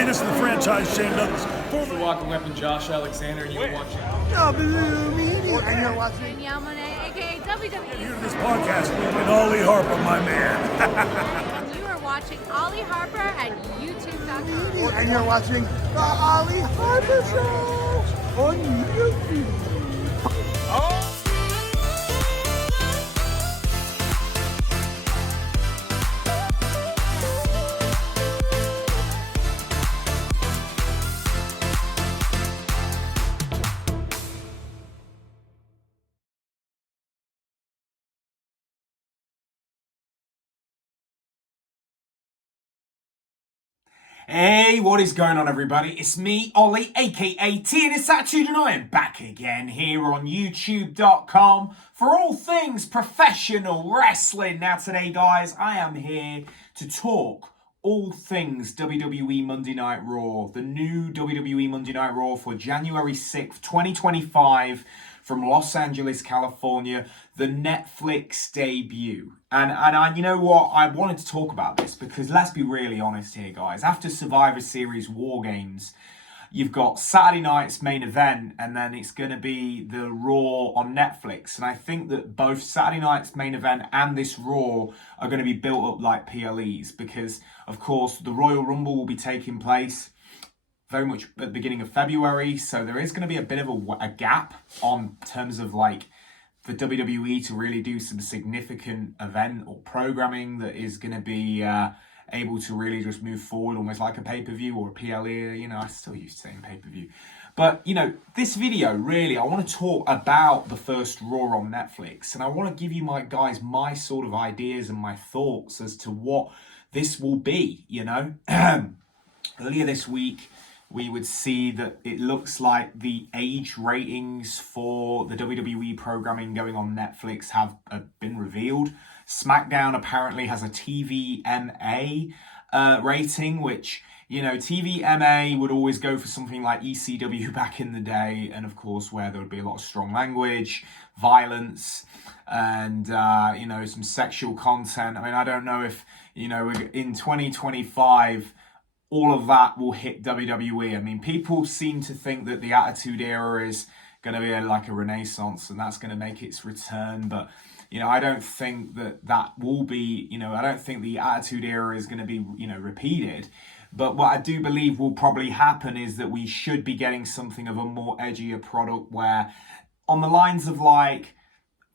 Hey, this is the franchise Shane Douglas. The Walking Weapon, Josh Alexander, and you're watching. And you're watching. Yamane, aka WWE. Here to this podcast with Ollie Harper, my man. And you are watching Ollie Harper at YouTube.com. And you're watching the Ollie Harper Show on YouTube. Hey, what is going on, everybody? It's me, Ollie, aka TNSAttitude, and I am back again here on YouTube.com for all things professional wrestling. Now, today, guys, I am here to talk all things WWE Monday Night Raw, the new WWE Monday Night Raw for January 6th, 2025, from Los Angeles, California, the Netflix debut. And I, you know what, I wanted to talk about this because let's be really honest here, guys. After Survivor Series War Games, you've got Saturday night's main event, and then it's going to be the Raw on Netflix. And I think that both Saturday night's main event and this Raw are going to be built up like PLEs because, of course, the Royal Rumble will be taking place very much at the beginning of February. So there is going to be a bit of a gap on terms of like for WWE to really do some significant event or programming that is going to be able to really just move forward almost like a pay-per-view or a PLE. You know, I still used to saying pay-per-view. But, you know, this video, really, I want to talk about the first Raw on Netflix. And I want to give you, my sort of ideas and my thoughts as to what this will be, you know. Earlier this week, we would see that it looks like the age ratings for the WWE programming going on Netflix have been revealed. SmackDown apparently has a TVMA rating, which, you know, TVMA would always go for something like ECW back in the day, and of course where there would be a lot of strong language, violence, and, you know, some sexual content. I mean, I don't know if, you know, in 2025... all of that will hit WWE. I mean, people seem to think that the Attitude Era is going to be like a renaissance and that's going to make its return. But, you know, I don't think that will be, you know, I don't think the Attitude Era is going to be, you know, repeated. But what I do believe will probably happen is that we should be getting something of a more edgier product where on the lines of like,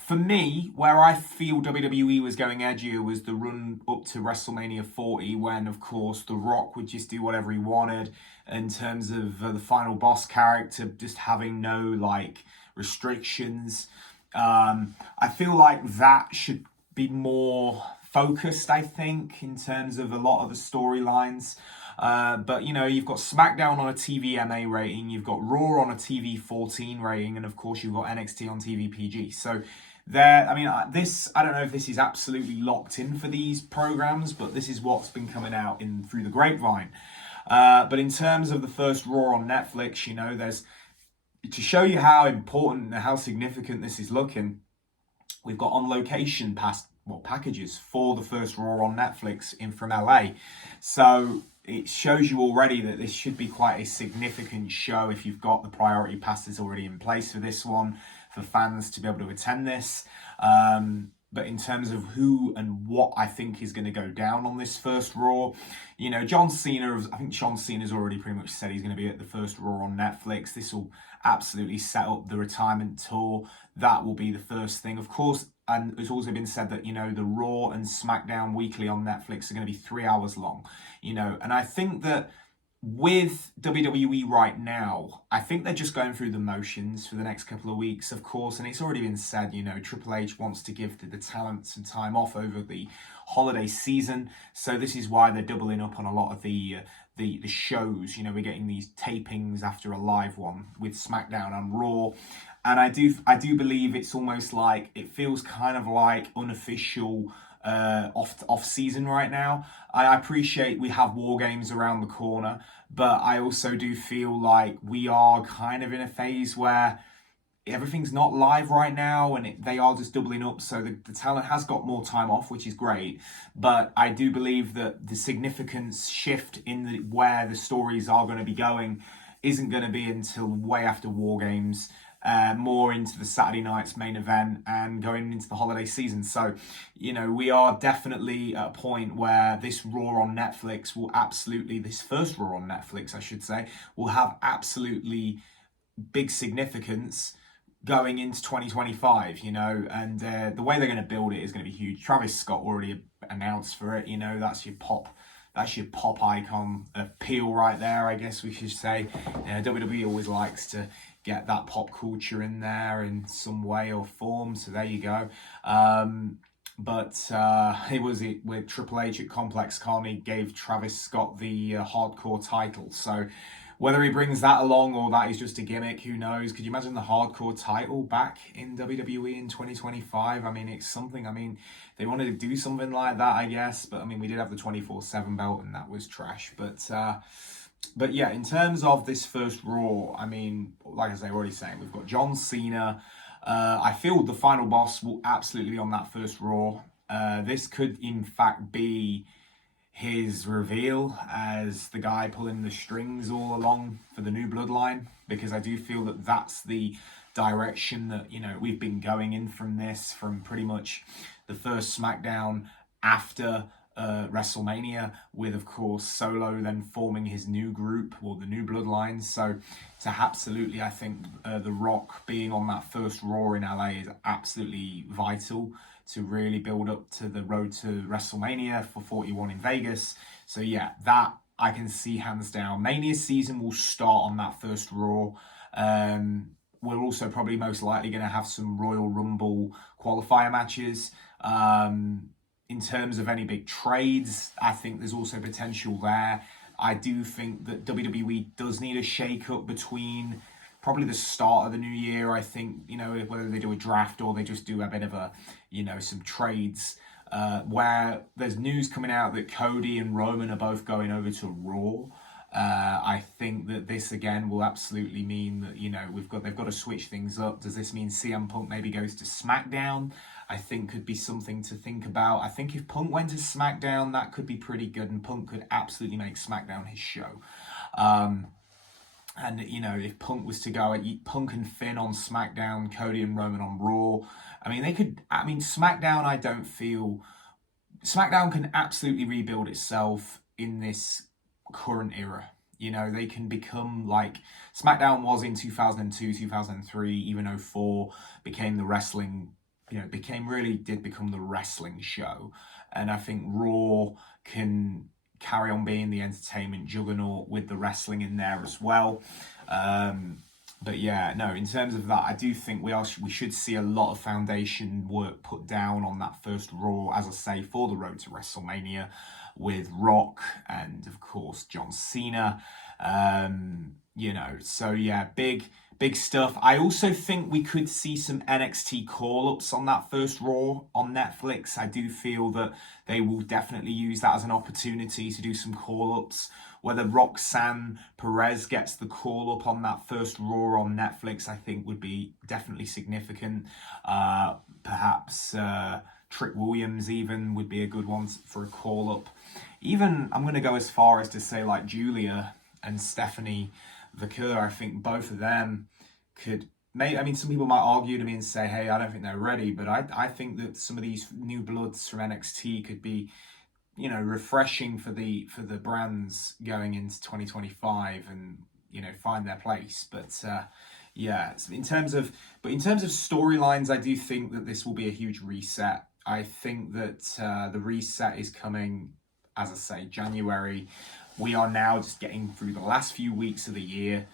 for me, where I feel WWE was going edgier was the run up to WrestleMania 40 when, of course, The Rock would just do whatever he wanted in terms of the final boss character just having no, like, restrictions. I feel like that should be more focused, I think, in terms of a lot of the storylines. But, you know, you've got SmackDown on a TVMA rating, you've got Raw on a TV 14 rating, and, of course, you've got NXT on TV PG. So there, I mean, I don't know if this is absolutely locked in for these programs, but this is what's been coming out through the grapevine. But in terms of the first Raw on Netflix, you know, there's, to show you how important and how significant this is looking, we've got on location packages for the first Raw on Netflix from LA. So it shows you already that this should be quite a significant show if you've got the priority passes already in place for this one, for fans to be able to attend this. But in terms of who and what I think is going to go down on this first Raw, you know, John Cena's already pretty much said he's going to be at the first Raw on Netflix. This will absolutely set up the retirement tour. That will be the first thing. Of course, and it's also been said that, you know, the Raw and SmackDown weekly on Netflix are going to be 3 hours long, you know, and I think that with WWE right now, I think they're just going through the motions for the next couple of weeks, of course, and it's already been said, you know, Triple H wants to give the talent some time off over the holiday season, so this is why they're doubling up on a lot of the shows. You know, we're getting these tapings after a live one with SmackDown and Raw, and I do believe it's almost like, it feels kind of like unofficial off season right now. I appreciate we have War Games around the corner, but I also do feel like we are kind of in a phase where everything's not live right now, and they are just doubling up, so the talent has got more time off, which is great. But I do believe that the significance shift in where the stories are going to be going isn't going to be until way after War Games, more into the Saturday night's main event and going into the holiday season. So, we are definitely at a point where this Raw on Netflix will absolutely, this first Raw on Netflix, I should say, will have absolutely big significance going into 2025, and the way they're going to build it is going to be huge. Travis Scott already announced for it, that's your pop icon appeal right there, I guess we should say. WWE always likes to get that pop culture in there in some way or form, so there you go. But it was with Triple H at Complex Con, he gave Travis Scott the hardcore title. So whether he brings that along or that is just a gimmick, who knows? Could you imagine the hardcore title back in WWE in 2025? I mean, it's something. I mean, they wanted to do something like that, I guess. But I mean, we did have the 24/7 belt, and that was trash. But yeah, in terms of this first Raw, I mean, like I say, already saying, we've got John Cena. I feel the final boss will absolutely be on that first Raw. This could, in fact, be his reveal as the guy pulling the strings all along for the new bloodline, because I do feel that that's the direction that, we've been going in from pretty much the first SmackDown after WrestleMania, with of course Solo then forming his new group, or the new bloodline. So to absolutely, I think The Rock being on that first Raw in LA is absolutely vital to really build up to the road to WrestleMania for 41 in Vegas. So yeah, that I can see hands down. Mania season will start on that first Raw. We're also probably most likely going to have some Royal Rumble qualifier matches. In terms of any big trades, I think there's also potential there. I do think that WWE does need a shake-up between probably the start of the new year. I think, whether they do a draft or they just do a bit of a, some trades, where there's news coming out that Cody and Roman are both going over to Raw. I think that this again will absolutely mean that, they've got to switch things up. Does this mean CM Punk maybe goes to SmackDown? I think could be something to think about. I think if Punk went to SmackDown, that could be pretty good, and Punk could absolutely make SmackDown his show. And, if Punk was to go, Punk and Finn on SmackDown, Cody and Roman on Raw, SmackDown, I don't feel... SmackDown can absolutely rebuild itself in this current era. They can become like SmackDown was in 2002, 2003, even 04, became the wrestling... did become the wrestling show. And I think Raw can carry on being the entertainment juggernaut with the wrestling in there as well. But yeah, no, in terms of that, I do think we should see a lot of foundation work put down on that first Raw, as I say, for the road to WrestleMania, with Rock and of course John Cena. So yeah, big stuff. I also think we could see some NXT Callups on that first Raw on Netflix. I do feel that they will definitely use that as an opportunity to do some call-ups. Whether Roxanne Perez gets the call-up on that first Raw on Netflix, I think would be definitely significant. Perhaps Trick Williams even would be a good one for a call-up. Even, I'm going to go as far as to say like Julia and Stephanie Vaquer. I think both of them could... some people might argue to me and say, hey, I don't think they're ready, but I think that some of these new bloods from NXT could be, refreshing for the brands going into 2025 and, find their place. But in terms of storylines, I do think that this will be a huge reset. I think that the reset is coming, as I say, January. We are now just getting through the last few weeks of the year,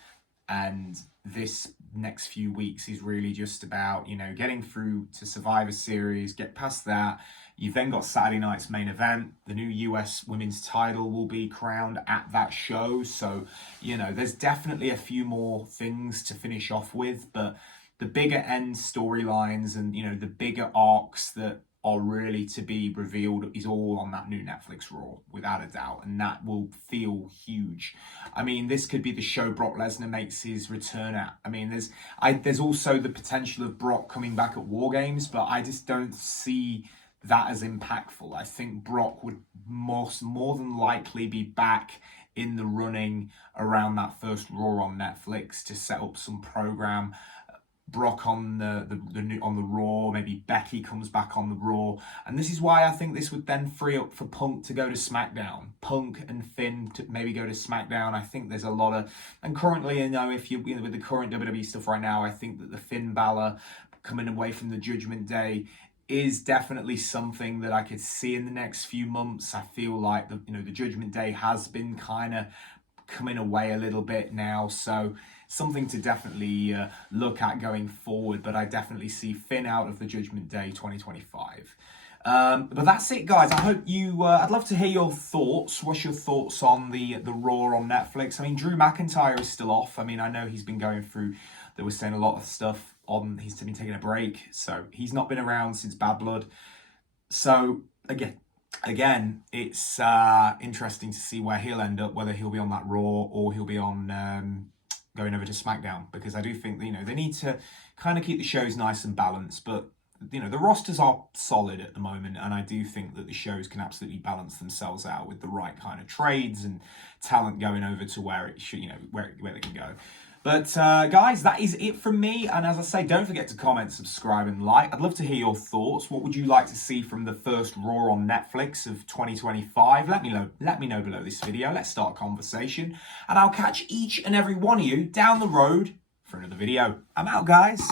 and this next few weeks is really just about, getting through to Survivor Series, get past that. You've then got Saturday night's main event. The new US women's title will be crowned at that show. So, there's definitely a few more things to finish off with, but the bigger end storylines and, the bigger arcs that are really to be revealed is all on that new Netflix Raw, without a doubt, and that will feel huge. I mean, this could be the show Brock Lesnar makes his return at. I mean, there's also the potential of Brock coming back at War Games, but I just don't see that as impactful. I think Brock would more than likely be back in the running around that first Raw on Netflix to set up some program. Brock on the Raw, maybe Becky comes back on the Raw, and this is why I think this would then free up for Punk to go to SmackDown. Punk and Finn to maybe go to SmackDown. I think there's a lot of, and currently, you know, if you with the current WWE stuff right now, I think that the Finn Balor coming away from the Judgment Day is definitely something that I could see in the next few months. I feel like the Judgment Day has been kind of coming away a little bit now, so something to definitely look at going forward. But I definitely see Finn out of the Judgment Day 2025. But that's it, guys. I hope you I'd love to hear your thoughts. What's your thoughts on the Raw on Netflix? I mean, Drew McIntyre is still off. I mean, I know he's been going through, they were saying a lot of stuff on, he's been taking a break, so he's not been around since Bad Blood. So again, it's interesting to see where he'll end up, whether he'll be on that Raw or he'll be on going over to SmackDown, because I do think, they need to kind of keep the shows nice and balanced. But the rosters are solid at the moment, and I do think that the shows can absolutely balance themselves out with the right kind of trades and talent going over to where it should, where they can go. But guys, that is it from me. And as I say, don't forget to comment, subscribe, and like. I'd love to hear your thoughts. What would you like to see from the first Raw on Netflix of 2025? Let me know below this video. Let's start a conversation. And I'll catch each and every one of you down the road for another video. I'm out, guys.